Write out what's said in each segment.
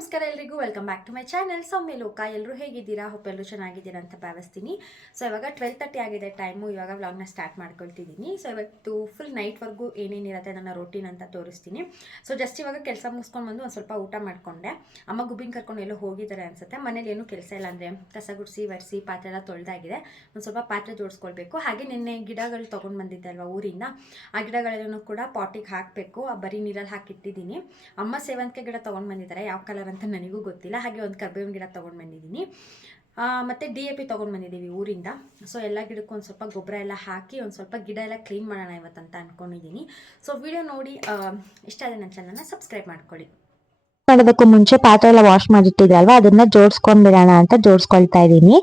ನಮಸ್ಕಾರ ಎಲ್ರಿಗೂ welcome back to my channel Soumya Loka. ಎಲ್ಲರೂ ಹೇಗಿದ್ದೀರಾ? ಹೋಪ್ ಎಲ್ಲರೂ ಚೆನ್ನಾಗಿದ್ದೀರಾ ಅಂತ ಭಾವಿಸ್ತೀನಿ. ಸೊ ಇವಾಗ 12:30 ಆಗಿದೆ ಟೈಮು. ಇವಾಗ ವ್ಲಾಗ್ನ ಸ್ಟಾರ್ಟ್ ಮಾಡ್ಕೊಳ್ತಿದ್ದೀನಿ. ಸೊ ಇವತ್ತು ಫುಲ್ ನೈಟ್ವರೆಗೂ ಏನೇನಿರುತ್ತೆ ನನ್ನ ರೂಟೀನ್ ಅಂತ ತೋರಿಸ್ತೀನಿ. ಸೊ ಜಸ್ಟ್ ಇವಾಗ ಕೆಲಸ ಮುಗಿಸ್ಕೊಂಡು ಬಂದು ಒಂದು ಸ್ವಲ್ಪ ಊಟ ಮಾಡಿಕೊಂಡೆ. ಅಮ್ಮ ಗುಬ್ಬಿನ ಕರ್ಕೊಂಡು ಎಲ್ಲೋ ಹೋಗಿದ್ದಾರೆ ಅನ್ಸುತ್ತೆ. ಮನೇಲಿ ಏನೂ ಕೆಲಸ ಇಲ್ಲ, ಅಂದರೆ ಕಸ ಗುಡಿಸಿ ಒರೆಸಿ ಪಾತ್ರೆ ಎಲ್ಲ ತೊಳೆದಾಗಿದೆ. ಒಂದು ಸ್ವಲ್ಪ ಪಾತ್ರೆ ಜೋಡಿಸ್ಕೊಳ್ಬೇಕು. ಹಾಗೆ ನಿನ್ನೆ ಗಿಡಗಳು ತೊಗೊಂಡು ಬಂದಿದ್ದೆ ಅಲ್ವಾ ಊರಿಂದ, ಆ ಗಿಡಗಳನ್ನು ಕೂಡ ಪಾಟಿಗೆ ಹಾಕಬೇಕು. ಬರೀ ನೀರಲ್ಲಿ ಹಾಕಿಟ್ಟಿದ್ದೀನಿ. ಅಮ್ಮ ಸೇವಂತಿಗೆ ಗಿಡ ತೊಗೊಂಡು ಬಂದಿದ್ದಾರೆ, ಯಾವ ಕಲರ್ ಅಂತ ನನಗೂ ಗೊತ್ತಿಲ್ಲ. ಹಾಗೆ ಒಂದು ಕರ್ಬೇವಿನ ಗಿಡ ತೊಗೊಂಡು ಬಂದಿದ್ದೀನಿ. ಮತ್ತು DAP ತೊಗೊಂಡು ಬಂದಿದ್ದೀವಿ ಊರಿಂದ. ಸೊ ಎಲ್ಲ ಗಿಡಕ್ಕೂ ಒಂದು ಸ್ವಲ್ಪ ಗೊಬ್ಬರ ಎಲ್ಲ ಹಾಕಿ ಒಂದು ಸ್ವಲ್ಪ ಗಿಡ ಎಲ್ಲ ಕ್ಲೀನ್ ಮಾಡೋಣ ಇವತ್ತಂತ ಅಂದ್ಕೊಂಡಿದ್ದೀನಿ. ಸೊ ವಿಡಿಯೋ ನೋಡಿ ಇಷ್ಟ ಆದರೆ ನನ್ನ ಚಾನಲ್ನ ಸಬ್ಸ್ಕ್ರೈಬ್ ಮಾಡ್ಕೊಳ್ಳಿ. ಮಾಡೋದಕ್ಕೂ ಮುಂಚೆ ಪಾತ್ರೆ ಎಲ್ಲ ವಾಶ್ ಮಾಡಿಟ್ಟಿದ್ರಲ್ವಾ, ಅದನ್ನ ಜೋಡಿಸ್ಕೊಂಡ್ಬಿಡೋಣ ಅಂತ ಜೋಡಿಸ್ಕೊಳ್ತಾ ಇದ್ದೀನಿ.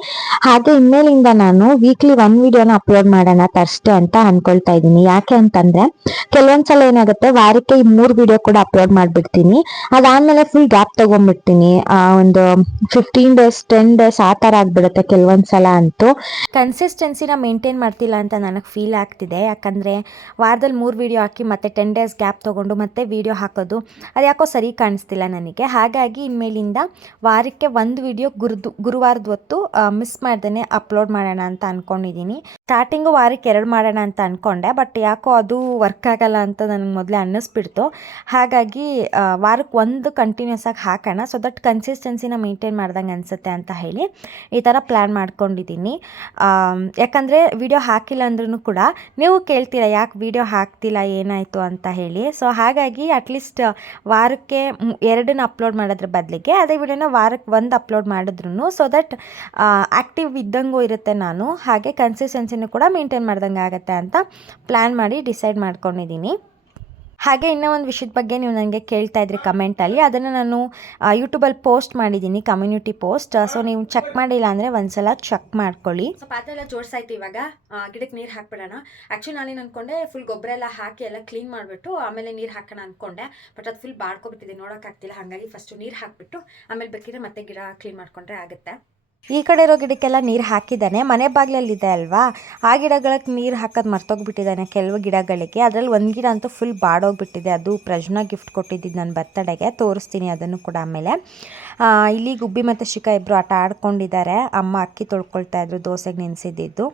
ಹಾಗೆ ಇನ್ಮೇಲಿಂದ ನಾನು ವೀಕ್ಲಿ 1 ವಿಡಿಯೋನ ಅಪ್ಲೋಡ್ ಮಾಡೋಣ ತರ್ಸ್ಡೇ ಅಂತ ಅನ್ಕೊಳ್ತಾ ಇದ್ದೀನಿ. ಯಾಕೆ ಅಂತಂದ್ರೆ ಕೆಲವೊಂದ್ಸಲ ಏನಾಗುತ್ತೆ, ವಾರಕ್ಕೆ ಈ 3 ವಿಡಿಯೋ ಕೂಡ ಅಪ್ಲೋಡ್ ಮಾಡ್ಬಿಡ್ತೀನಿ. ಅದಾದ್ಮೇಲೆ ಫುಲ್ ಗ್ಯಾಪ್ ತಗೊಂಡ್ಬಿಡ್ತೀನಿ. ಒಂದು 15 ಡೇಸ್ 10 ಡೇಸ್ ಆ ತರ ಆಗ್ಬಿಡುತ್ತೆ ಕೆಲವೊಂದ್ಸಲ ಅಂತೂ. ಕನ್ಸಿಸ್ಟೆನ್ಸಿನ ಮೇಂಟೈನ್ ಮಾಡ್ತಿಲ್ಲ ಅಂತ ನನಗೆ ಫೀಲ್ ಆಗ್ತಿದೆ. ಯಾಕಂದ್ರೆ ವಾರದಲ್ಲಿ 3 ವಿಡಿಯೋ ಹಾಕಿ ಮತ್ತೆ 10 ಡೇಸ್ ಗ್ಯಾಪ್ ತಗೊಂಡು ಮತ್ತೆ ವಿಡಿಯೋ ಹಾಕೋದು ಅದು ಯಾಕೋ ಸರಿ ಕಾಣಿಸ್ತಿಲ್ಲ ನನಗೆ. ಹಾಗಾಗಿ ಇನ್ಮೇಲಿಂದ ವಾರಕ್ಕೆ 1 ವಿಡಿಯೋ ಗುರುವಾರದ ಹೊತ್ತು ಮಿಸ್ ಮಾಡ್ದೇ ಅಪ್ಲೋಡ್ ಮಾಡೋಣ ಅಂತ ಅನ್ಕೊಂಡಿದ್ದೀನಿ. ಸ್ಟಾರ್ಟಿಂಗು ವಾರಕ್ಕೆ 2 ಮಾಡೋಣ ಅಂತ ಅನ್ಕೊಂಡೆ, ಬಟ್ ಯಾಕೋ ಅದು ವರ್ಕ್ ಆಗಲ್ಲ ಅಂತ ನನಗೆ ಮೊದಲೇ ಅನ್ನಿಸ್ಬಿಡ್ತು. ಹಾಗಾಗಿ ವಾರಕ್ಕೆ 1 ಕಂಟಿನ್ಯೂಸ್ ಆಗಿ ಹಾಕೋಣ, ಸೊ ದಟ್ ಕನ್ಸಿಸ್ಟೆನ್ಸಿನ ಮೇಂಟೈನ್ ಮಾಡ್ದಂಗೆ ಅನಿಸುತ್ತೆ ಅಂತ ಹೇಳಿ ಈ ಥರ ಪ್ಲ್ಯಾನ್ ಮಾಡ್ಕೊಂಡಿದ್ದೀನಿ. ಯಾಕಂದರೆ ವಿಡಿಯೋ ಹಾಕಿಲ್ಲ ಅಂದ್ರೂ ಕೂಡ ನೀವು ಕೇಳ್ತೀರಾ ಯಾಕೆ ವಿಡಿಯೋ ಹಾಕ್ತಿಲ್ಲ ಏನಾಯಿತು ಅಂತ ಹೇಳಿ. ಸೊ ಹಾಗಾಗಿ ಅಟ್ಲೀಸ್ಟ್ ವಾರಕ್ಕೆ 2 ಅಪ್ಲೋಡ್ ಮಾಡೋದ್ರ ಬದಲಿಗೆ ಅದೇ ವಿಡಿಯೋನ ವಾರಕ್ಕೆ 1 ಅಪ್ಲೋಡ್ ಮಾಡಿದ್ರು ಸೊ ದಟ್ ಆ್ಯಕ್ಟಿವ್ ಇದ್ದಂಗೂ ಇರುತ್ತೆ ನಾನು, ಹಾಗೆ ಕನ್ಸಿಸ್ಟೆನ್ಸಿನೂ ಕೂಡ ಮೇಂಟೈನ್ ಮಾಡ್ದಂಗೆ ಆಗುತ್ತೆ ಅಂತ ಪ್ಲ್ಯಾನ್ ಮಾಡಿ ಡಿಸೈಡ್ ಮಾಡ್ಕೊಂಡಿದ್ದೀನಿ. ಹಾಗೆ ಇನ್ನೂ ಒಂದು ವಿಷಯದ ಬಗ್ಗೆ ನೀವು ನನಗೆ ಕೇಳ್ತಾ ಇದ್ರಿ ಕಮೆಂಟಲ್ಲಿ, ಅದನ್ನು ನಾನು ಯೂಟ್ಯೂಬಲ್ಲಿ ಪೋಸ್ಟ್ ಮಾಡಿದ್ದೀನಿ, ಕಮ್ಯುನಿಟಿ ಪೋಸ್ಟ್. ಸೊ ನೀವು ಚೆಕ್ ಮಾಡಿಲ್ಲ ಅಂದರೆ ಒಂದ್ಸಲ ಚೆಕ್ ಮಾಡ್ಕೊಳ್ಳಿ. ಸೊ ಪಾತ್ರೆ ಎಲ್ಲ ಜೋಡಿಸಾಯ್ತು. ಇವಾಗ ಗಿಡಕ್ಕೆ ನೀರು ಹಾಕ್ಬಿಡೋಣ. ಆ್ಯಕ್ಚುಲಿ ನಾನೇನು ಅಂದ್ಕೊಂಡೆ ಫುಲ್ ಗೊಬ್ಬರ ಎಲ್ಲ ಹಾಕಿ ಎಲ್ಲ ಕ್ಲೀನ್ ಮಾಡಿಬಿಟ್ಟು ಆಮೇಲೆ ನೀರು ಹಾಕೋಣ ಅಂದ್ಕೊಂಡೆ, ಬಟ್ ಅದು ಫುಲ್ ಬಾಡ್ಕೊಬಿಟ್ಟಿದೆ, ನೋಡೋಕ್ಕಾಗ್ತಿಲ್ಲ. ಹಾಗಾಗಿ ಫಸ್ಟು ನೀರು ಹಾಕಿಬಿಟ್ಟು ಆಮೇಲೆ ಬೇಕಿದ್ರೆ ಮತ್ತೆ ಗಿಡ ಕ್ಲೀನ್ ಮಾಡ್ಕೊಂಡ್ರೆ ಆಗುತ್ತೆ. ಈ ಕಡೆ ಇರೋ ಗಿಡಕ್ಕೆಲ್ಲ ನೀರು ಹಾಕಿದ್ದಾನೆ. ಮನೆ ಬಾಗಿಲಲ್ಲಿದೆ ಅಲ್ವಾ, ಆ ಗಿಡಗಳಿಗೆ ನೀರು ಹಾಕೋದು ಮರ್ತೋಗ್ಬಿಟ್ಟಿದ್ದಾನೆ ಕೆಲವು ಗಿಡಗಳಿಗೆ. ಅದರಲ್ಲಿ ಒಂದು ಗಿಡ ಅಂತೂ ಫುಲ್ ಬಾಡೋಗ್ಬಿಟ್ಟಿದೆ. ಅದು ಪ್ರಜ್ನಾ ಗಿಫ್ಟ್ ಕೊಟ್ಟಿದ್ದು ನನ್ನ ಬರ್ತಡೆಗೆ, ತೋರಿಸ್ತೀನಿ ಅದನ್ನು ಕೂಡ ಆಮೇಲೆ. ಇಲ್ಲಿ ಗುಬ್ಬಿ ಮತ್ತು ಶಿಖಾ ಇಬ್ಬರು ಆಟ ಆಡ್ಕೊಂಡಿದ್ದಾರೆ. ಅಮ್ಮ ಅಕ್ಕಿ ತೊಳ್ಕೊಳ್ತಾ ಇದ್ರು ದೋಸೆಗೆ ನೆನೆಸಿದ್ದು.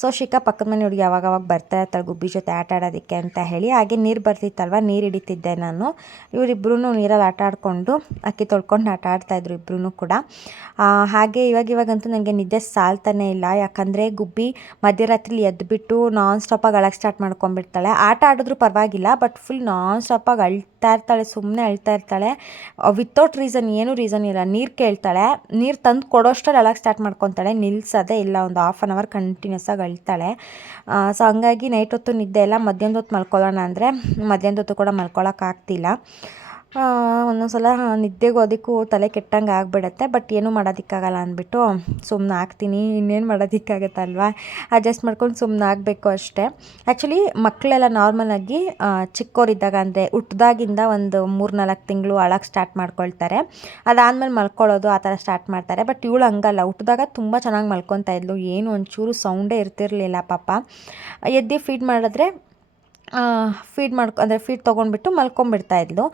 ಸೊ ಶಿಖಾ ಪಕ್ಕದ ಮನೆ ಹುಡುಗಿ ಯಾವಾಗವಾಗ ಬರ್ತಾ ಇರ್ತಾಳೆ ಗುಬ್ಬಿ ಜೊತೆ ಆಟ ಆಡೋದಕ್ಕೆ ಅಂತ ಹೇಳಿ. ಹಾಗೆ ನೀರು ಬರ್ತಿತ್ತಲ್ವ, ನೀರು ಹಿಡಿತಿದ್ದೆ ನಾನು. ಇವರಿಬ್ಬರೂ ನೀರಲ್ಲಿ ಆಟ ಆಡಿಕೊಂಡು ಅಕ್ಕಿ ತೊಳ್ಕೊಂಡು ಆಟ ಆಡ್ತಾಯಿದ್ರು ಇಬ್ಬರೂ ಕೂಡ. ಹಾಗೆ ಇವಾಗಂತೂ ನನಗೆ ನಿದ್ದೆ ಸಾಲ್ತಾನೆ ಇಲ್ಲ. ಯಾಕಂದರೆ ಗುಬ್ಬಿ ಮಧ್ಯರಾತ್ರಿ ಎದ್ದುಬಿಟ್ಟು ನಾನ್ ಸ್ಟಾಪಾಗಿ ಅಳಕ್ಕೆ ಸ್ಟಾರ್ಟ್ ಮಾಡ್ಕೊಂಡ್ಬಿಡ್ತಾಳೆ. ಆಟ ಆಡಿದ್ರು ಪರವಾಗಿಲ್ಲ, ಬಟ್ ಫುಲ್ ನಾನ್ ಸ್ಟಾಪಾಗಿ ಅಳ್ತಾ ಇರ್ತಾಳೆ, ಸುಮ್ಮನೆ ಅಳ್ತಾ ಇರ್ತಾಳೆ ವಿತೌಟ್ ರೀಸನ್, ಏನೂ ರೀಸನ್ ಇಲ್ಲ. ನೀರು ಕೇಳ್ತಾಳೆ, ನೀರು ತಂದು ಕೊಡೋಷ್ಟರಲ್ಲಿ ಅಳಕ್ಕೆ ಸ್ಟಾರ್ಟ್ ಮಾಡ್ಕೊತಾಳೆ, ನಿಲ್ಲಿಸೋದೇ ಇಲ್ಲ. ಒಂದು 1/2 hour ಕಂಟಿನ್ಯೂಸ್ ಆಗಿ ಅಳ್ತಾಳೆ. ಸೊ ಹಂಗಾಗಿ ನೈಟ್ ಹೊತ್ತು ನಿದ್ದೆ ಇಲ್ಲ. ಮಧ್ಯಾಹ್ನದ ಹೊತ್ತು ಮಲ್ಕೊಳ್ಳೋಣ ಅಂದರೆ ಮಧ್ಯಾಹ್ನದ ಹೊತ್ತು ಕೂಡ ಮಲ್ಕೊಳ್ಳೋಕ್ಕಾಗ್ತಿಲ್ಲ. ಒಂದೊಂದ್ಸಲ ನಿದ್ದೆಗೂ ಅದಕ್ಕೂ ತಲೆ ಕೆಟ್ಟಂಗೆ ಆಗಿಬಿಡುತ್ತೆ. ಬಟ್ ಏನೂ ಮಾಡೋದಕ್ಕಾಗಲ್ಲ ಅಂದ್ಬಿಟ್ಟು ಸುಮ್ಮನೆ ಆಗ್ತೀನಿ. ಇನ್ನೇನು ಮಾಡೋದಕ್ಕಾಗತ್ತಲ್ವ, ಅಡ್ಜಸ್ಟ್ ಮಾಡ್ಕೊಂಡು ಸುಮ್ಮನೆ ಆಗಬೇಕು ಅಷ್ಟೇ. ಆ್ಯಕ್ಚುಲಿ ಮಕ್ಕಳೆಲ್ಲ ನಾರ್ಮಲಾಗಿ ಚಿಕ್ಕವರಿದ್ದಾಗ, ಅಂದರೆ ಹುಟ್ಟಿದಾಗಿಂದ ಒಂದು 3-4 ತಿಂಗಳು ಅಳಕ್ಕೆ ಸ್ಟಾರ್ಟ್ ಮಾಡ್ಕೊಳ್ತಾರೆ. ಅದಾದಮೇಲೆ ಮಲ್ಕೊಳ್ಳೋದು ಆ ಥರ ಸ್ಟಾರ್ಟ್ ಮಾಡ್ತಾರೆ. ಬಟ್ ಇವಳು ಹಂಗಲ್ಲ, ಹುಟ್ಟಿದಾಗ ತುಂಬ ಚೆನ್ನಾಗಿ ಮಲ್ಕೊತಾ ಇದ್ಲು. ಏನು ಒಂಚೂರು ಸೌಂಡೇ ಇರ್ತಿರಲಿಲ್ಲ ಪಾಪ. ಎದ್ದು ಫೀಡ್ ಮಾಡಿದ್ರೆ ಫೀಡ್ ತೊಗೊಂಡ್ಬಿಟ್ಟು ಮಲ್ಕೊಂಡ್ಬಿಡ್ತಾಯಿದ್ಲು.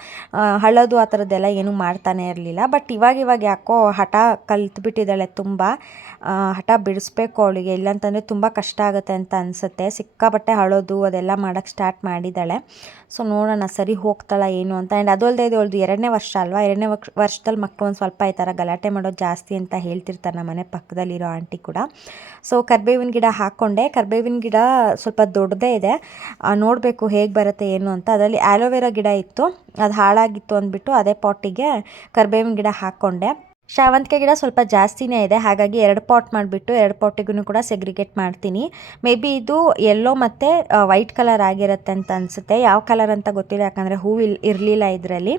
ಅಳೋದು ಆ ಥರದ್ದೆಲ್ಲ ಏನೂ ಮಾಡ್ತಾನೆ ಇರಲಿಲ್ಲ. ಬಟ್ ಇವಾಗ ಯಾಕೋ ಹಠ ಕಲ್ತ್ಬಿಟ್ಟಿದ್ದಾಳೆ ತುಂಬ. ಹಠ ಬಿಡಿಸ್ಬೇಕು ಅವಳಿಗೆ, ಇಲ್ಲಾಂತಂದರೆ ತುಂಬ ಕಷ್ಟ ಆಗುತ್ತೆ ಅಂತ ಅನಿಸುತ್ತೆ. ಸಿಕ್ಕಾಪಟ್ಟೆ ಅಳೋದು ಅದೆಲ್ಲ ಮಾಡೋಕ್ಕೆ ಸ್ಟಾರ್ಟ್ ಮಾಡಿದ್ದಾಳೆ. ಸೊ ನೋಡೋಣ ಸರಿ ಹೋಗ್ತಾಳ ಏನು ಅಂತ. ಆ್ಯಂಡ್ ಅದು ಅಲ್ಲದೆ ಇದು 2ನೇ ವರ್ಷ ಅಲ್ವಾ, 2ನೇ ವರ್ಷದಲ್ಲಿ ಮಕ್ಕಳು ಒಂದು ಸ್ವಲ್ಪ ಈ ಥರ ಗಲಾಟೆ ಮಾಡೋದು ಜಾಸ್ತಿ ಅಂತ ಹೇಳ್ತಿರ್ತಾರೆ ನಮ್ಮ ಮನೆ ಪಕ್ಕದಲ್ಲಿರೋ ಆಂಟಿ ಕೂಡ. ಸೊ ಕರ್ಬೇವಿನ ಗಿಡ ಹಾಕ್ಕೊಂಡೆ. ಕರ್ಬೇವಿನ ಗಿಡ ಸ್ವಲ್ಪ ದೊಡ್ಡದೇ ಇದೆ, ನೋಡಬೇಕು ಹೇಗೆ ಬರುತ್ತೆ ಏನು ಅಂತ. ಅದರಲ್ಲಿ ಆ್ಯಲೋವೆರಾ ಗಿಡ ಇತ್ತು, ಅದು ಹಾಳಾಗಿತ್ತು ಅಂದ್ಬಿಟ್ಟು ಅದೇ ಪಾಟಿಗೆ ಕರ್ಬೇವಿನ ಗಿಡ ಹಾಕ್ಕೊಂಡೆ. ಶಾವಂತಿಗೆ ಗಿಡ ಸ್ವಲ್ಪ ಜಾಸ್ತಿನೇ ಇದೆ, ಹಾಗಾಗಿ 2 ಪಾಟ್ ಮಾಡಿಬಿಟ್ಟು 2 ಪಾಟಿಗೂ ಕೂಡ ಸೆಗ್ರಿಗೇಟ್ ಮಾಡ್ತೀನಿ. ಮೇ ಬಿ ಇದು ಯೆಲ್ಲೋ ಮತ್ತು ವೈಟ್ ಕಲರ್ ಆಗಿರುತ್ತೆ ಅಂತ ಅನಿಸುತ್ತೆ. ಯಾವ ಕಲರ್ ಅಂತ ಗೊತ್ತಿಲ್ಲ, ಯಾಕಂದರೆ ಹೂವು ಇರಲಿಲ್ಲ ಇದರಲ್ಲಿ.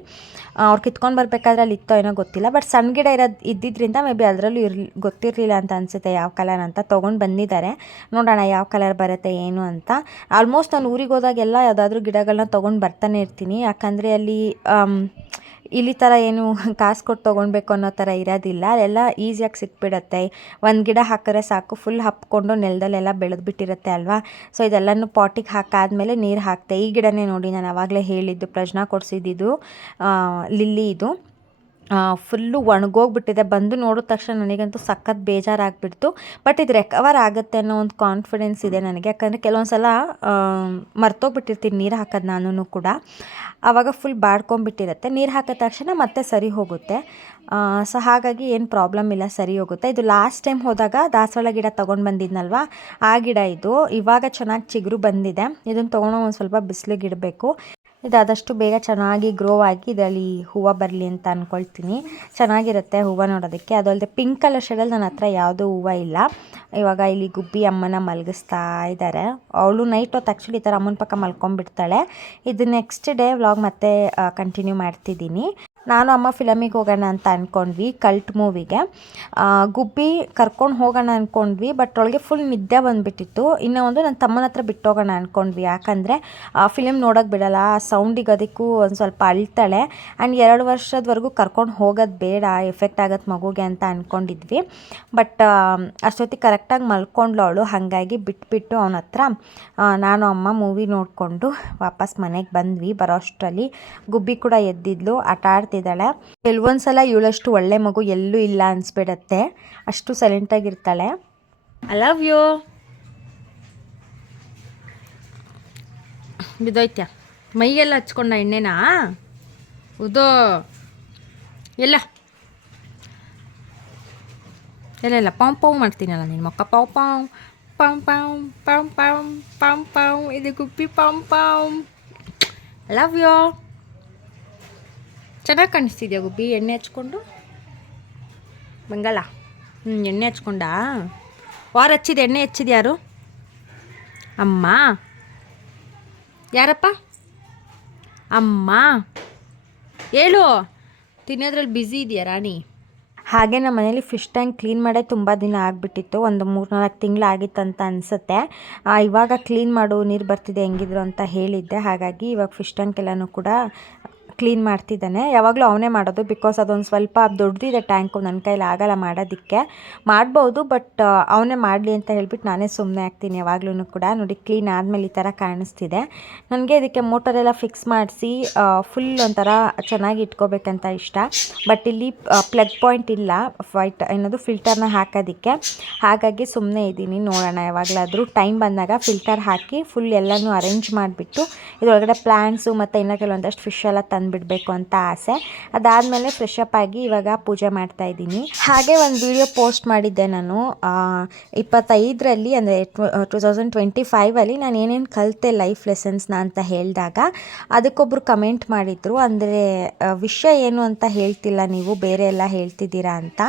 ಅವ್ರು ಕಿತ್ಕೊಂಡು ಬರಬೇಕಾದ್ರೆ ಅಲ್ಲಿ ಇತ್ತೋ ಏನೋ ಗೊತ್ತಿಲ್ಲ. ಬಟ್ ಸಣ್ಣ ಗಿಡ ಇದ್ದಿದ್ದರಿಂದ ಮೇ ಬಿ ಅದರಲ್ಲೂ ಗೊತ್ತಿರಲಿಲ್ಲ ಅಂತ ಅನಿಸುತ್ತೆ ಯಾವ ಕಲರ್ ಅಂತ. ತೊಗೊಂಡು ಬಂದಿದ್ದಾರೆ, ನೋಡೋಣ ಯಾವ ಕಲರ್ ಬರುತ್ತೆ ಏನು ಅಂತ. ಆಲ್ಮೋಸ್ಟ್ ನಾನು ಊರಿಗೆ ಹೋದಾಗೆಲ್ಲ ಯಾವುದಾದ್ರೂ ಗಿಡಗಳನ್ನ ತೊಗೊಂಡು ಬರ್ತಾನೆ ಇರ್ತೀನಿ. ಯಾಕಂದರೆ ಅಲ್ಲಿ ಇಲ್ಲಿ ಥರ ಏನು ಕಾಸು ಕೊಟ್ಟು ತೊಗೊಳ್ಬೇಕು ಅನ್ನೋ ಥರ ಇರೋದಿಲ್ಲ. ಅಲ್ಲೆಲ್ಲ ಈಸಿಯಾಗಿ ಸಿಕ್ಬಿಡುತ್ತೆ. ಒಂದು ಗಿಡ ಹಾಕಿದ್ರೆ ಸಾಕು, ಫುಲ್ ಹಪ್ಕೊಂಡು ನೆಲದಲ್ಲೆಲ್ಲ ಬೆಳೆದ್ಬಿಟ್ಟಿರುತ್ತೆ ಅಲ್ವಾ. ಸೊ ಇದೆಲ್ಲನೂ ಪಾಟಿಗೆ ಹಾಕಾದ್ಮೇಲೆ ನೀರು ಹಾಕ್ತೆ. ಈ ಗಿಡನೇ ನೋಡಿ ನಾನು ಆವಾಗಲೇ ಹೇಳಿದ್ದು, ಪ್ರಜ್ನಾ ಕೊಡಿಸಿದ್ದು ಲಿಲ್ಲಿ ಇದು. ಫುಲ್ಲು ಒಣಗೋಗ್ಬಿಟ್ಟಿದೆ. ಬಂದು ನೋಡಿದ ತಕ್ಷಣ ನನಗಂತೂ ಸಖತ್ ಬೇಜಾರಾಗ್ಬಿಡ್ತು. ಬಟ್ ಇದು ರಿಕವರ್ ಆಗುತ್ತೆ ಅನ್ನೋ ಒಂದು ಕಾನ್ಫಿಡೆನ್ಸ್ ಇದೆ ನನಗೆ. ಯಾಕಂದರೆ ಕೆಲವೊಂದು ಸಲ ಮರ್ತೋಗ್ಬಿಟ್ಟಿರ್ತೀನಿ ನೀರು ಹಾಕೋದು ನಾನು ಕೂಡ. ಆವಾಗ ಫುಲ್ ಬಾಡ್ಕೊಂಬಿಟ್ಟಿರುತ್ತೆ. ನೀರು ಹಾಕಿದ ತಕ್ಷಣ ಮತ್ತೆ ಸರಿ ಹೋಗುತ್ತೆ. ಸೊ ಹಾಗಾಗಿ ಏನು ಪ್ರಾಬ್ಲಮ್ ಇಲ್ಲ, ಸರಿ ಹೋಗುತ್ತೆ. ಇದು ಲಾಸ್ಟ್ ಟೈಮ್ ಹೋದಾಗ ದಾಸವಾಳ ಗಿಡ ತೊಗೊಂಡು ಬಂದಿದ್ನಲ್ವ, ಆ ಗಿಡ ಇದು. ಇವಾಗ ಚೆನ್ನಾಗಿ ಚಿಗುರು ಬಂದಿದೆ. ಇದನ್ನು ತೊಗೊಂಡು ಒಂದು ಸ್ವಲ್ಪ ಬಿಸಿಲಿಗೆ ಇಡಬೇಕು. ಇದು ಆದಷ್ಟು ಬೇಗ ಚೆನ್ನಾಗಿ ಗ್ರೋ ಆಗಿ ಇದರಲ್ಲಿ ಹೂವು ಬರಲಿ ಅಂತ ಅಂದ್ಕೊಳ್ತೀನಿ. ಚೆನ್ನಾಗಿರುತ್ತೆ ಹೂವು ನೋಡೋದಕ್ಕೆ. ಅದು ಅಲ್ಲದೆ ಪಿಂಕ್ ಕಲರ್ ಶೇಡಲ್ಲಿ ನನ್ನ ಹತ್ರ ಯಾವುದೂ ಹೂವು ಇಲ್ಲ. ಇವಾಗ ಇಲ್ಲಿ ಗುಬ್ಬಿ ಅಮ್ಮನ ಮಲಗಿಸ್ತಾ ಇದ್ದಾರೆ. ಅವಳು ನೈಟ್ ಹೊತ್ತು ಆ್ಯಕ್ಚುಲಿ ಈ ಥರ ಅಮ್ಮನ ಪಕ್ಕ ಮಲ್ಕೊಂಡ್ಬಿಡ್ತಾಳೆ. ಇದು ನೆಕ್ಸ್ಟ್ ಡೇ ವ್ಲಾಗ್ ಮತ್ತೆ ಕಂಟಿನ್ಯೂ ಮಾಡ್ತಿದ್ದೀನಿ. ನಾನು ಅಮ್ಮ ಫಿಲಮಿಗೆ ಹೋಗೋಣ ಅಂತ ಅಂದ್ಕೊಂಡ್ವಿ, ಕಲ್ಟ್ ಮೂವಿಗೆ. ಗುಬ್ಬಿ ಕರ್ಕೊಂಡು ಹೋಗೋಣ ಅಂದ್ಕೊಂಡ್ವಿ, ಬಟ್ ಅವಳಿಗೆ ಫುಲ್ ನಿದ್ದೆ ಬಂದುಬಿಟ್ಟಿತ್ತು. ಇನ್ನೂ ಒಂದು ನನ್ನ ತಮ್ಮನ ಹತ್ರ ಬಿಟ್ಟೋಗೋಣ ಅಂದ್ಕೊಂಡ್ವಿ. ಯಾಕಂದರೆ ಫಿಲಮ್ ನೋಡೋಕ್ಕೆ ಬಿಡಲ್ಲ, ಆ ಸೌಂಡಿಗೆ ಅದಕ್ಕೂ ಒಂದು ಸ್ವಲ್ಪ ಅಳ್ತಾಳೆ. ಆ್ಯಂಡ್ 2 ವರ್ಷದವರೆಗೂ ಕರ್ಕೊಂಡು ಹೋಗೋದು ಬೇಡ, ಎಫೆಕ್ಟ್ ಆಗುತ್ತೆ ಮಗುಗೆ ಅಂತ ಅಂದ್ಕೊಂಡಿದ್ವಿ. ಬಟ್ ಅಷ್ಟೊತ್ತಿಗೆ ಕರೆಕ್ಟಾಗಿ ಮಲ್ಕೊಂಡ್ಳು ಅವಳು. ಹಾಗಾಗಿ ಬಿಟ್ಬಿಟ್ಟು ಅವನ ಹತ್ರ ನಾನು ಅಮ್ಮ ಮೂವಿ ನೋಡಿಕೊಂಡು ವಾಪಸ್ ಮನೆಗೆ ಬಂದ್ವಿ. ಬರೋ ಅಷ್ಟರಲ್ಲಿ ಗುಬ್ಬಿ ಕೂಡ ಎದ್ದಿದ್ಲು, ಆಟ ಆಡ್ತಿದ್ದಾಳೆ. ಕೆಲವೊಂದು ಸಲ ಇವಳಷ್ಟು ಒಳ್ಳೆ ಮಗು ಎಲ್ಲೂ ಇಲ್ಲ ಅನಿಸ್ಬಿಡತ್ತೆ, ಅಷ್ಟು ಸೈಲೆಂಟಾಗಿರ್ತಾಳೆ. I love you. ಬಿದ್ದೋಯ್ತ್ಯಾ ಮೈಗೆಲ್ಲ ಹಚ್ಕೊಂಡ ಎಣ್ಣೆನಾ? ಉದೋ ಎಲ್ಲ ಎಲ್ಲ ಪಾವ್ ಪಾವ್ ಮಾಡ್ತೀನಲ್ಲ ನಿನ್ನ ಮೊಕ್ಕ. ಪಾವ್ ಪಾವ್ ಪಾವ್ ಪಾವ್ ಪಾವ್ ಪಾವ್ ಪಾವ್ ಪಾವ್. ಇದು ಗುಬ್ಬಿ ಪಾವ್ ಪಾವ್. Love you. ಚೆನ್ನಾಗಿ ಕಾಣಿಸ್ತಿದ್ಯಾ ಗುಬ್ಬಿ ಎಣ್ಣೆ ಹಚ್ಕೊಂಡು? ಬಂಗಾಳ ಎಣ್ಣೆ ಹಚ್ಕೊಂಡಾ? ವಾರ ಹಚ್ಚಿದ ಎಣ್ಣೆ ಹಚ್ಚಿದ ಯಾರು? ಅಮ್ಮ. ಯಾರಪ್ಪ? ಅಮ್ಮ ಹೇಳು. ತಿನ್ನೋದ್ರಲ್ಲಿ ಬ್ಯುಸಿ ಇದೆಯಾ ರಾಣಿ? ಹಾಗೆ ನಮ್ಮ ಮನೇಲಿ ಫಿಶ್ ಟ್ಯಾಂಕ್ ಕ್ಲೀನ್ ಮಾಡೇ ತುಂಬ ದಿನ ಆಗಿಬಿಟ್ಟಿತ್ತು. ಒಂದು 3-4 ತಿಂಗಳಾಗಿತ್ತು ಅಂತ ಅನಿಸುತ್ತೆ. ಇವಾಗ ಕ್ಲೀನ್ ಮಾಡು, ನೀರು ಬರ್ತಿದೆ ಹೆಂಗಿದ್ರು ಅಂತ ಹೇಳಿದ್ದೆ. ಹಾಗಾಗಿ ಇವಾಗ ಫಿಶ್ ಟ್ಯಾಂಕ್ ಎಲ್ಲನೂ ಕೂಡ ಕ್ಲೀನ್ ಮಾಡ್ತಿದ್ದಾನೆ. ಯಾವಾಗಲೂ ಅವನೇ ಮಾಡೋದು, ಬಿಕಾಸ್ ಅದೊಂದು ಸ್ವಲ್ಪ ದೊಡ್ಡದಿದೆ ಟ್ಯಾಂಕು, ನನ್ನ ಕೈಲಿ ಆಗಲ್ಲ ಮಾಡೋದಕ್ಕೆ. ಮಾಡ್ಬೋದು, ಬಟ್ ಅವನೇ ಮಾಡಲಿ ಅಂತ ಹೇಳ್ಬಿಟ್ಟು ನಾನೇ ಸುಮ್ಮನೆ ಆಗ್ತೀನಿ ಯಾವಾಗ್ಲೂ ಕೂಡ. ನೋಡಿ ಕ್ಲೀನ್ ಆದಮೇಲೆ ಈ ಥರ ಕಾಣಿಸ್ತಿದೆ. ನನಗೆ ಇದಕ್ಕೆ ಮೋಟರೆಲ್ಲ ಫಿಕ್ಸ್ ಮಾಡಿಸಿ ಫುಲ್ ಒಂಥರ ಚೆನ್ನಾಗಿ ಇಟ್ಕೋಬೇಕಂತ ಇಷ್ಟ. ಬಟ್ ಇಲ್ಲಿ ಪ್ಲಗ್ ಪಾಯಿಂಟ್ ಇಲ್ಲ, ವೈಟ್ ಏನದು ಫಿಲ್ಟರ್ನ ಹಾಕೋದಕ್ಕೆ. ಹಾಗಾಗಿ ಸುಮ್ಮನೆ ಇದ್ದೀನಿ. ನೋಡೋಣ ಯಾವಾಗಲಾದರೂ ಟೈಮ್ ಬಂದಾಗ ಫಿಲ್ಟರ್ ಹಾಕಿ ಫುಲ್ ಎಲ್ಲನೂ ಅರೇಂಜ್ ಮಾಡಿಬಿಟ್ಟು ಇದರೊಳಗಡೆ ಪ್ಲ್ಯಾಂಟ್ಸು ಮತ್ತು ಇನ್ನೂ ಕೆಲವೊಂದಷ್ಟು ಫಿಶ್ ಎಲ್ಲ ತಂದುಬಿಡಬೇಕು ಅಂತ ಆಸೆ. ಅದಾದಮೇಲೆ ಫ್ರೆಶ್ ಅಪ್ ಆಗಿ ಇವಾಗ ಪೂಜೆ ಮಾಡ್ತಾಯಿದ್ದೀನಿ. ಹಾಗೆ ಒಂದು ವಿಡಿಯೋ ಪೋಸ್ಟ್ ಮಾಡಿದ್ದೆ ನಾನು 25ರಲ್ಲಿ, ಅಂದರೆ 2025ಅಲ್ಲಿ ನಾನು ಏನೇನು ಕಲಿತೆ ಲೈಫ್ ಲೆಸನ್ಸ್ನ ಅಂತ ಹೇಳಿದಾಗ ಅದಕ್ಕೊಬ್ಬರು ಕಮೆಂಟ್ ಮಾಡಿದರು. ಅಂದರೆ ವಿಷಯ ಏನು ಅಂತ ಹೇಳ್ತಿಲ್ಲ ನೀವು, ಬೇರೆ ಎಲ್ಲ ಹೇಳ್ತಿದ್ದೀರಾ ಅಂತ.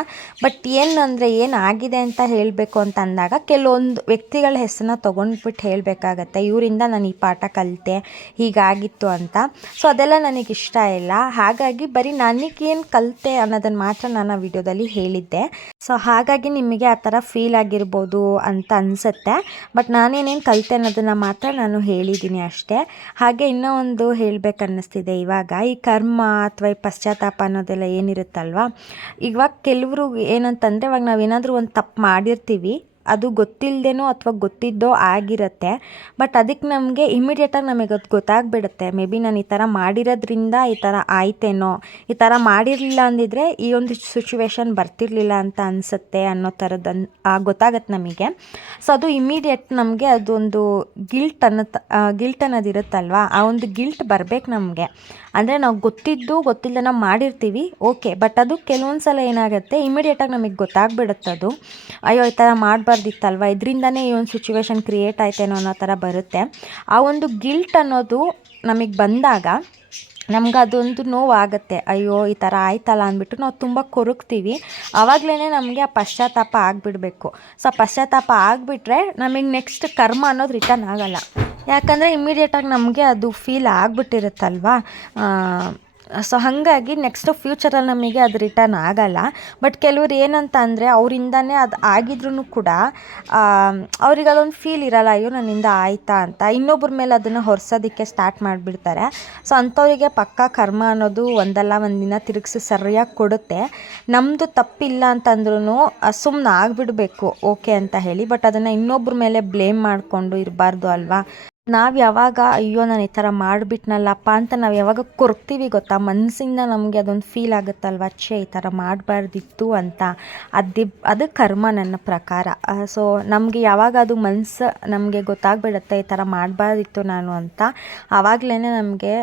ಬಟ್ ಏನಂದರೆ ಏನಾಗಿದೆ ಅಂತ ಹೇಳಬೇಕು ಅಂತ ಅಂದಾಗ ಕೆಲವೊಂದು ವ್ಯಕ್ತಿಗಳ ಹೆಸರನ್ನ ತೊಗೊಂಡ್ಬಿಟ್ಟು ಹೇಳಬೇಕಾಗತ್ತೆ. ಇವರಿಂದ ನಾನು ಈ ಪಾಠ ಕಲಿತೆ, ಹೀಗಾಗಿತ್ತು ಅಂತ. ಸೊ ಅದೆಲ್ಲ ನನಗೆ ಇಷ್ಟ ಇಲ್ಲ. ಹಾಗಾಗಿ ಬರೀ ನನಗೇನು ಕಲಿತೆ ಅನ್ನೋದನ್ನು ಮಾತ್ರ ನಾನು ಆ ವಿಡಿಯೋದಲ್ಲಿ ಹೇಳಿದ್ದೆ. ಸೊ ಹಾಗಾಗಿ ನಿಮಗೆ ಆ ಥರ ಫೀಲ್ ಆಗಿರ್ಬೋದು ಅಂತ ಅನಿಸುತ್ತೆ. ಬಟ್ ನಾನೇನೇನು ಕಲಿತೆ ಅನ್ನೋದನ್ನು ಮಾತ್ರ ನಾನು ಹೇಳಿದ್ದೀನಿ ಅಷ್ಟೇ. ಹಾಗೆ ಇನ್ನೂ ಒಂದು ಹೇಳಬೇಕನ್ನಿಸ್ತಿದೆ ಇವಾಗ. ಈ ಕರ್ಮ ಅಥವಾ ಈ ಪಶ್ಚಾತ್ತಾಪ ಅನ್ನೋದೆಲ್ಲ ಏನಿರುತ್ತಲ್ವ, ಇವಾಗ ಕೆಲವರು ಏನಂತಂದರೆ, ಇವಾಗ ನಾವೇನಾದರೂ ಒಂದು ತಪ್ಪು ಮಾಡಿರ್ತೀವಿ, ಅದು ಗೊತ್ತಿಲ್ಲದೇನೋ ಅಥವಾ ಗೊತ್ತಿದ್ದೋ ಆಗಿರುತ್ತೆ. ಬಟ್ ಅದಕ್ಕೆ ನಮಗೆ ಇಮಿಡಿಯೇಟಾಗಿ ನಮಗೆ ಅದು ಗೊತ್ತಾಗ್ಬಿಡುತ್ತೆ. ಮೇ ಬಿ ನಾನು ಈ ಥರ ಮಾಡಿರೋದ್ರಿಂದ ಈ ಥರ ಆಯ್ತೇನೋ, ಈ ಥರ ಮಾಡಿರಲಿಲ್ಲ ಅಂದಿದ್ರೆ ಈ ಒಂದು ಸಿಚುವೇಶನ್ ಬರ್ತಿರ್ಲಿಲ್ಲ ಅಂತ ಅನಿಸುತ್ತೆ ಅನ್ನೋ ಥರದ್ದು ಗೊತ್ತಾಗತ್ತೆ ನಮಗೆ. ಸೊ ಅದು ಇಮಿಡಿಯೇಟ್ ನಮಗೆ ಅದೊಂದು ಗಿಲ್ಟ್ ಅನ್ನೋದು ಇರುತ್ತಲ್ವ, ಆ ಒಂದು ಗಿಲ್ಟ್ ಬರಬೇಕು ನಮಗೆ. ಅಂದರೆ ನಾವು ಗೊತ್ತಿಲ್ಲದೆ ನಾವು ಮಾಡಿರ್ತೀವಿ, ಓಕೆ. ಬಟ್ ಅದು ಕೆಲವೊಂದು ಸಲ ಏನಾಗುತ್ತೆ, ಇಮಿಡಿಯೇಟಾಗಿ ನಮಗೆ ಗೊತ್ತಾಗ್ಬಿಡುತ್ತೆ ಅದು. ಅಯ್ಯೋ ಈ ಥರ ಮಾಡಬಾರ್ದಿತ್ತಲ್ವ, ಇದರಿಂದನೇ ಈ ಒಂದು ಸಿಚುವೇಶನ್ ಕ್ರಿಯೇಟ್ ಆಯ್ತೇನೋ ಅನ್ನೋ ಥರ ಬರುತ್ತೆ. ಆ ಒಂದು ಗಿಲ್ಟ್ ಅನ್ನೋದು ನಮಗೆ ಬಂದಾಗ ನಮ್ಗೆ ಅದೊಂದು ನೋವಾಗುತ್ತೆ. ಅಯ್ಯೋ ಈ ಥರ ಆಯ್ತಲ್ಲ ಅಂದ್ಬಿಟ್ಟು ನಾವು ತುಂಬ ಕೊರಗ್ತೀವಿ. ಆವಾಗಲೇ ನಮಗೆ ಆ ಪಶ್ಚಾತ್ತಾಪ ಆಗಿಬಿಡಬೇಕು. ಸೊ ಪಶ್ಚಾತ್ತಾಪ ಆಗಿಬಿಟ್ರೆ ನಮಗೆ ನೆಕ್ಸ್ಟ್ ಕರ್ಮ ಅನ್ನೋದು ರಿಟರ್ನ್ ಆಗೋಲ್ಲ. ಯಾಕಂದರೆ ಇಮ್ಮಿಡಿಯೇಟಾಗಿ ನಮಗೆ ಅದು ಫೀಲ್ ಆಗಿಬಿಟ್ಟಿರುತ್ತಲ್ವ. ಸೊ ಹಾಗಾಗಿ ನೆಕ್ಸ್ಟ್ ಫ್ಯೂಚರಲ್ಲಿ ನಮಗೆ ಅದು ರಿಟರ್ನ್ ಆಗೋಲ್ಲ. ಬಟ್ ಕೆಲವ್ರು ಏನಂತ ಅಂದರೆ, ಅವರಿಂದನೇ ಅದು ಆಗಿದ್ರೂ ಕೂಡ ಅವ್ರಿಗೆ ಅದೊಂದು ಫೀಲ್ ಇರೋಲ್ಲ, ಅಯ್ಯೋ ನನ್ನಿಂದ ಆಯಿತಾ ಅಂತ. ಇನ್ನೊಬ್ಬರ ಮೇಲೆ ಅದನ್ನು ಹೊರಿಸೋದಕ್ಕೆ ಸ್ಟಾರ್ಟ್ ಮಾಡಿಬಿಡ್ತಾರೆ. ಸೊ ಅಂಥವರಿಗೆ ಪಕ್ಕಾ ಕರ್ಮ ಅನ್ನೋದು ಒಂದಲ್ಲ ಒಂದಿನ ತಿರುಗಿಸಿ ಸರಿಯಾಗಿ ಕೊಡುತ್ತೆ. ನಮ್ಮದು ತಪ್ಪಿಲ್ಲ ಅಂತಂದ್ರೂ ಸುಮ್ಮನೆ ಆಗಿಬಿಡಬೇಕು ಓಕೆ ಅಂತ ಹೇಳಿ. ಬಟ್ ಅದನ್ನು ಇನ್ನೊಬ್ಬರ ಮೇಲೆ ಬ್ಲೇಮ್ ಮಾಡಿಕೊಂಡು ಇರಬಾರ್ದು ಅಲ್ವಾ. ನಾವು ಯಾವಾಗ ಅಯ್ಯೋ ನಾನು ಈ ಥರ ಮಾಡಿಬಿಟ್ನಲ್ಲಪ್ಪ ಅಂತ ನಾವು ಯಾವಾಗ ಕೊರಗ್ತೀವಿ ಗೊತ್ತಾ, ಮನಸ್ಸಿಂದ ನಮಗೆ ಅದೊಂದು ಫೀಲ್ ಆಗುತ್ತಲ್ವ, ಛೇ ಈ ಥರ ಮಾಡಬಾರ್ದಿತ್ತು ಅಂತ. ಅದು ಕರ್ಮ ನನ್ನ ಪ್ರಕಾರ. ಸೊ ನಮಗೆ ಯಾವಾಗ ಅದು ಮನಸ್ಸು ನಮಗೆ ಗೊತ್ತಾಗ್ಬಿಡುತ್ತೆ ಈ ಥರ ಮಾಡಬಾರ್ದಿತ್ತು ನಾನು ಅಂತ, ಆವಾಗಲೇ ನಮಗೆ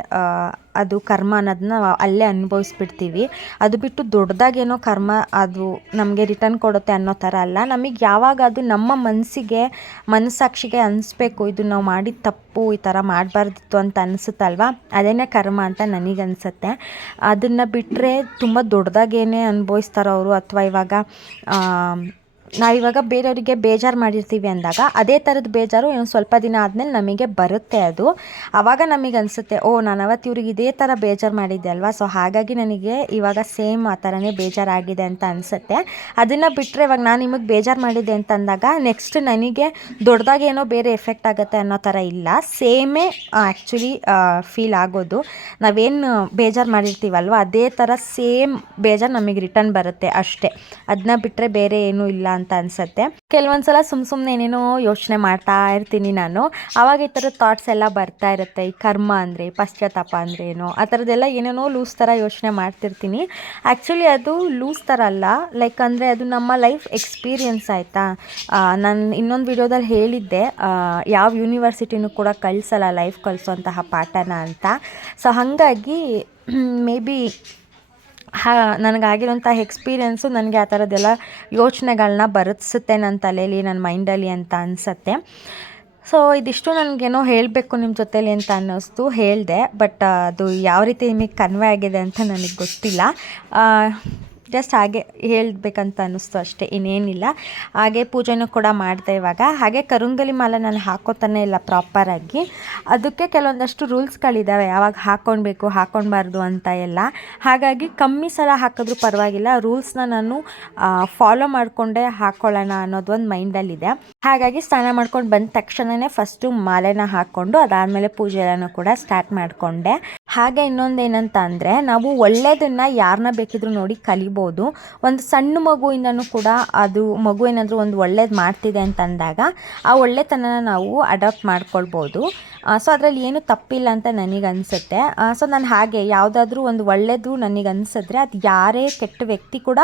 ಅದು ಕರ್ಮ ಅನ್ನೋದನ್ನ ಅಲ್ಲೇ ಅನುಭವಿಸ್ಬಿಡ್ತೀವಿ. ಅದು ಬಿಟ್ಟು ದೊಡ್ಡದಾಗೇನೋ ಕರ್ಮ ಅದು ನಮಗೆ ರಿಟರ್ನ್ ಕೊಡುತ್ತೆ ಅನ್ನೋ ಥರ ಅಲ್ಲ. ನಮಗೆ ಯಾವಾಗ ಅದು ನಮ್ಮ ಮನಸ್ಸಾಕ್ಷಿಗೆ ಅನಿಸ್ಬೇಕು ಇದು ನಾವು ಮಾಡಿದ ತಪ್ಪು, ಈ ಥರ ಮಾಡಬಾರ್ದಿತ್ತು ಅಂತ ಅನಿಸುತ್ತಲ್ವ, ಅದೇನೇ ಕರ್ಮ ಅಂತ ನನಗನ್ಸುತ್ತೆ. ಅದನ್ನು ಬಿಟ್ಟರೆ ತುಂಬ ದೊಡ್ಡದಾಗೇನೇ ಅನುಭವಿಸ್ತಾರೋ ಅವರು, ಅಥವಾ ಇವಾಗ ನಾವಿವಾಗ ಬೇರೆಯವರಿಗೆ ಬೇಜಾರು ಮಾಡಿರ್ತೀವಿ ಅಂದಾಗ ಅದೇ ಥರದ ಬೇಜಾರು ಇನ್ನೊಂದು ಸ್ವಲ್ಪ ದಿನ ಆದಮೇಲೆ ನಮಗೆ ಬರುತ್ತೆ. ಅದು ಆವಾಗ ನಮಗೆ ಅನಿಸುತ್ತೆ, ಓ ನಾನು ಅವತ್ತು ಇವ್ರಿಗೆ ಇದೇ ಥರ ಬೇಜಾರು ಮಾಡಿದ್ದೆ ಅಲ್ವಾ, ಸೊ ಹಾಗಾಗಿ ನನಗೆ ಇವಾಗ ಸೇಮ್ ಆ ಥರನೇ ಬೇಜಾರಾಗಿದೆ ಅಂತ ಅನಿಸುತ್ತೆ. ಅದನ್ನು ಬಿಟ್ಟರೆ ಇವಾಗ ನಾನು ನಿಮಗೆ ಬೇಜಾರು ಮಾಡಿದ್ದೆ ಅಂತ ಅಂದಾಗ ನೆಕ್ಸ್ಟ್ ನನಗೆ ದೊಡ್ಡದಾಗೇನೋ ಬೇರೆ ಎಫೆಕ್ಟ್ ಆಗುತ್ತೆ ಅನ್ನೋ ಥರ ಇಲ್ಲ, ಸೇಮೇ ಆ್ಯಕ್ಚುಲಿ ಫೀಲ್ ಆಗೋದು. ನಾವೇನು ಬೇಜಾರು ಮಾಡಿರ್ತೀವಲ್ವ ಅದೇ ಥರ ಸೇಮ್ ಬೇಜಾರು ನಮಗೆ ರಿಟರ್ನ್ ಬರುತ್ತೆ ಅಷ್ಟೇ. ಅದನ್ನ ಬಿಟ್ಟರೆ ಬೇರೆ ಏನೂ ಇಲ್ಲ ಅಂತ ಅನ್ಸುತ್ತೆ. ಕೆಲವೊಂದ್ಸಲ ಸುಮ್ಮನೆ ಏನೇನೋ ಯೋಚನೆ ಮಾಡ್ತಾ ಇರ್ತೀನಿ ನಾನು, ಆವಾಗ ಈ ಥರದ ಥಾಟ್ಸ್ ಎಲ್ಲ ಬರ್ತಾ ಇರುತ್ತೆ. ಈ ಕರ್ಮ ಅಂದರೆ, ಪಶ್ಚಾತ್ತಾಪ ಅಂದರೆ ಏನು, ಆ ಥರದ್ದೆಲ್ಲ ಏನೇನೋ ಲೂಸ್ ಥರ ಯೋಚನೆ ಮಾಡ್ತಿರ್ತೀನಿ. ಆ್ಯಕ್ಚುಲಿ ಅದು ಲೂಸ್ ಥರ ಅಲ್ಲ, ಲೈಕ್ ಅಂದರೆ ಅದು ನಮ್ಮ ಲೈಫ್ ಎಕ್ಸ್ಪೀರಿಯನ್ಸ್ ಆಯಿತಾ. ನಾನು ಇನ್ನೊಂದು ವಿಡಿಯೋದಲ್ಲಿ ಹೇಳಿದ್ದೆ, ಯಾವ ಯೂನಿವರ್ಸಿಟಿನೂ ಕೂಡ ಕಳಿಸಲ್ಲ ಲೈಫ್ ಕಲಿಸೋಂತಹ ಪಾಠನ ಅಂತ. ಸೊ ಹಾಗಾಗಿ ಮೇ ಬಿ ನನಗಾಗಿರೋಂಥ ಎಕ್ಸ್ಪೀರಿಯೆನ್ಸು ನನಗೆ ಆ ಥರದ್ದೆಲ್ಲ ಯೋಚನೆಗಳನ್ನ ಬರೆಸುತ್ತೆ ನನ್ನ ತಲೆಯಲ್ಲಿ, ನನ್ನ ಮೈಂಡಲ್ಲಿ ಅಂತ ಅನಿಸುತ್ತೆ. ಸೊ ಇದಿಷ್ಟು ನನಗೇನೋ ಹೇಳಬೇಕು ನಿಮ್ಮ ಜೊತೇಲಿ ಅಂತ ಅನ್ನಿಸ್ತು, ಹೇಳಿದೆ. ಬಟ್ ಅದು ಯಾವ ರೀತಿ ನಿಮಗೆ ಕನ್ವೆ ಆಗಿದೆ ಅಂತ ನನಗೆ ಗೊತ್ತಿಲ್ಲ. ಜಸ್ಟ್ ಹಾಗೆ ಹೇಳಬೇಕಂತ ಅನ್ನಿಸ್ತು ಅಷ್ಟೇ, ಇನ್ನೇನಿಲ್ಲ. ಹಾಗೆ ಪೂಜೆನೂ ಕೂಡ ಮಾಡಿದೆ ಇವಾಗ. ಹಾಗೆ ಕರುಂಗಲಿ ಮಾಲೆ ನಾನು ಹಾಕೋತಾನೆ ಇಲ್ಲ ಪ್ರಾಪರಾಗಿ, ಅದಕ್ಕೆ ಕೆಲವೊಂದಷ್ಟು ರೂಲ್ಸ್ಗಳಿದ್ದಾವೆ, ಯಾವಾಗ ಹಾಕ್ಕೊಳ್ಬೇಕು ಹಾಕ್ಕೊಳ್ಬಾರ್ದು ಅಂತ ಎಲ್ಲ. ಹಾಗಾಗಿ ಕಮ್ಮಿ ಸಲ ಹಾಕಿದ್ರೂ ಪರವಾಗಿಲ್ಲ, ರೂಲ್ಸ್ನ ನಾನು ಫಾಲೋ ಮಾಡಿಕೊಂಡೇ ಹಾಕ್ಕೊಳ್ಳೋಣ ಅನ್ನೋದು ಒಂದು ಮೈಂಡಲ್ಲಿದೆ. ಹಾಗಾಗಿ ಸ್ನಾನ ಮಾಡ್ಕೊಂಡು ಬಂದ ತಕ್ಷಣವೇ ಫಸ್ಟು ಮಾಲೆನ ಹಾಕ್ಕೊಂಡು ಅದಾದಮೇಲೆ ಪೂಜೆ ಎಲ್ಲನೂ ಕೂಡ ಸ್ಟಾರ್ಟ್ ಮಾಡಿಕೊಂಡೆ. ಹಾಗೆ ಇನ್ನೊಂದು ಏನಂತ ಅಂದರೆ, ನಾವು ಒಳ್ಳೆಯದನ್ನು ಯಾರನ್ನ ಬೇಕಿದ್ರೂ ನೋಡಿ ಕಲಿಬೋದು. ಒಂದು ಸಣ್ಣ ಮಗುವಿಂದನೂ ಕೂಡ ಅದು ಮಗು ಏನಾದರೂ ಒಂದು ಒಳ್ಳೇದು ಮಾಡ್ತಿದೆ ಅಂತಂದಾಗ ಆ ಒಳ್ಳೆತನನ ನಾವು ಅಡಾಪ್ಟ್ ಮಾಡ್ಕೊಳ್ಬೋದು. ಸೊ ಅದರಲ್ಲಿ ಏನು ತಪ್ಪಿಲ್ಲ ಅಂತ ನನಗನ್ಸುತ್ತೆ. ಸೊ ನಾನು ಹಾಗೆ ಯಾವುದಾದ್ರೂ ಒಂದು ಒಳ್ಳೆಯದು ನನಗನ್ಸಿದ್ರೆ, ಅದು ಯಾರೇ ಕೆಟ್ಟ ವ್ಯಕ್ತಿ ಕೂಡ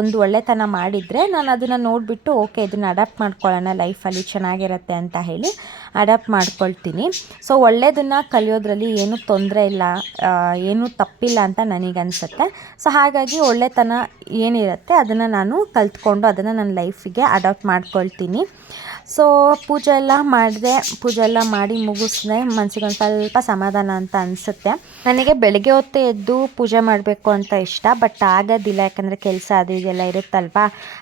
ಒಂದು ಒಳ್ಳೆತನ ಮಾಡಿದರೆ ನಾನು ಅದನ್ನು ನೋಡಿಬಿಟ್ಟು ಓಕೆ ಇದನ್ನು ಅಡಾಪ್ಟ್ ಮಾಡ್ಕೊಳ್ಳೋಣ ಲೈಫಲ್ಲಿ ಚೆನ್ನಾಗಿರುತ್ತೆ ಅಂತ ಹೇಳಿ ಅಡಾಪ್ಟ್ ಮಾಡ್ಕೊಳ್ತೀನಿ. ಸೊ ಒಳ್ಳೆಯದನ್ನು ಕಲಿಯೋದ್ರಲ್ಲಿ ಏನೂ ತೊಂದರೆ ಇಲ್ಲ, ಏನೂ ತಪ್ಪಿಲ್ಲ ಅಂತ ನನಗನ್ಸುತ್ತೆ. ಸೊ ಹಾಗಾಗಿ ಒಳ್ಳೆತನ ಏನಿರುತ್ತೆ ಅದನ್ನು ನಾನು ಕಲ್ತ್ಕೊಂಡು ಅದನ್ನು ನನ್ನ ಲೈಫಿಗೆ ಅಡಾಪ್ಟ್ ಮಾಡ್ಕೊಳ್ತೀನಿ. ಸೊ ಪೂಜೆ ಎಲ್ಲ ಮಾಡಿದೆ, ಪೂಜೆ ಎಲ್ಲ ಮಾಡಿ ಮುಗಿಸಿದೆ, ಮನಸ್ಸಿಗೆ ಒಂದು ಸ್ವಲ್ಪ ಸಮಾಧಾನ ಅಂತ ಅನಿಸುತ್ತೆ. ನನಗೆ ಬೆಳಗ್ಗೆ ಹೊತ್ತೇ ಎದ್ದು ಪೂಜೆ ಮಾಡಬೇಕು ಅಂತ ಇಷ್ಟ, ಬಟ್ ಆಗೋದಿಲ್ಲ, ಯಾಕಂದರೆ ಕೆಲಸ ಅದು ಇದೆಲ್ಲ ಇರುತ್ತಲ್ವ.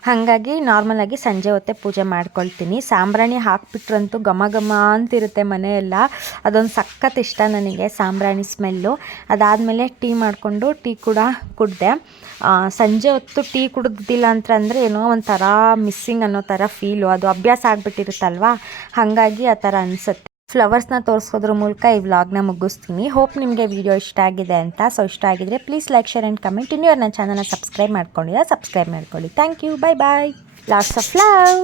ಹಾಗಾಗಿ ನಾರ್ಮಲಾಗಿ ಸಂಜೆ ಹೊತ್ತೇ ಪೂಜೆ ಮಾಡ್ಕೊಳ್ತೀನಿ. ಸಾಂಬ್ರಾಣಿ ಹಾಕ್ಬಿಟ್ರಂತೂ ಘಮ ಘಮ ಅಂತಿರುತ್ತೆ ಮನೆಯೆಲ್ಲ, ಅದೊಂದು ಸಖತ್ ಇಷ್ಟ ನನಗೆ ಸಾಂಬ್ರಾಣಿ ಸ್ಮೆಲ್ಲು. ಅದಾದಮೇಲೆ ಟೀ ಮಾಡಿಕೊಂಡು ಟೀ ಕೂಡ ಕುಡಿದೆ. ಸಂಜೆ ಹೊತ್ತು ಟೀ ಕುಡಿದಿಲ್ಲ ಅಂತಂದರೆ ಏನೋ ಒಂಥರ ಮಿಸ್ಸಿಂಗ್ ಅನ್ನೋ ಥರ ಫೀಲು, ಅದು ಅಭ್ಯಾಸ ಆಗಿಬಿಟ್ಟಿರುತ್ತಲ್ವ, ಹಾಗಾಗಿ ಆ ಥರ ಅನಿಸುತ್ತೆ. ಫ್ಲವರ್ಸ್ನ ತೋರಿಸೋದ್ರ ಮೂಲಕ ಈ ವ್ಲಾಗ್ನ ಮುಗಿಸ್ತೀನಿ. ಹೋಪ್ ನಿಮಗೆ ವಿಡಿಯೋ ಇಷ್ಟ ಆಗಿದೆ ಅಂತ. ಸೊ ಇಷ್ಟ ಆಗಿದ್ರೆ please like, share and comment. ಇನ್ನೂ ನನ್ನ ಚಾನಲ್ನ ಸಬ್ಸ್ಕ್ರೈಬ್ ಮಾಡ್ಕೊಂಡಿಲ್ಲ, ಸಬ್ಸ್ಕ್ರೈಬ್ ಮಾಡ್ಕೊಳ್ಳಿ. Thank you, bye bye, lots of love.